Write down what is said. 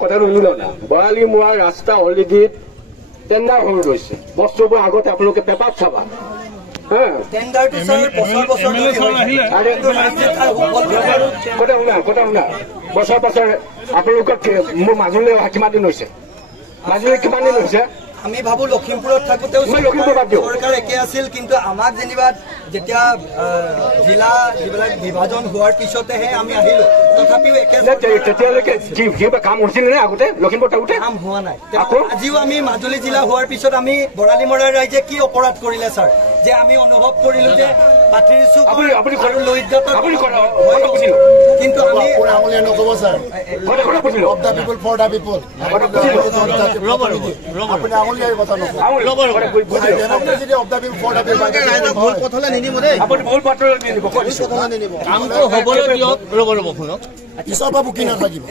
কথাটো শুনি লওঁ না বৰালি মোৱাৰ ৰাস্তা অলৰেডি টেণ্ডাৰ হৈ গৈছে বস্তুবোৰ আগতে আপোনালোকে পেপাৰত চাবা কথা শুনা বছৰ পাছৰ আপোনালোকক মোৰ মাজুলী অহা কিমান দিন হৈছে মাজুলী কিমান দিন হৈছে আমি ভাবো লখিমপুৰত থাকোঁতেও চৰকাৰ একে আছিল কিন্তু আমাক যেনিবা যেতিয়া জিলা যিবিলাক বিভাজন হোৱাৰ পিছতেহে আমি আহিলো তথাপিও একে তেতিয়ালৈকে কাম হৈছিল নে আগতে লখিমপুৰ থাকোঁতে কাম হোৱা নাই আজিও আমি মাজুলী জিলা হোৱাৰ পিছত আমি বৰালি মৰাৰ ৰাইজে কি অপৰাধ কৰিলে ছাৰ যে আমি অনুভৱ কৰিলো যে পাঠিৰ চুক আৰু লহিত্যতা কিন্তু আমি নক'ব sir of the people for the people আপুনি আঙুলিয়াৰ কথা নক'ব যদি of the people for the people ভুল পথলৈ নিনিব দেই আপুনি ভুল পথলৈ নিনিব কামটো হ'বলৈ দিয়ক ৰ'ব শুনক পিছৰ পৰা বুকি নাথাকিব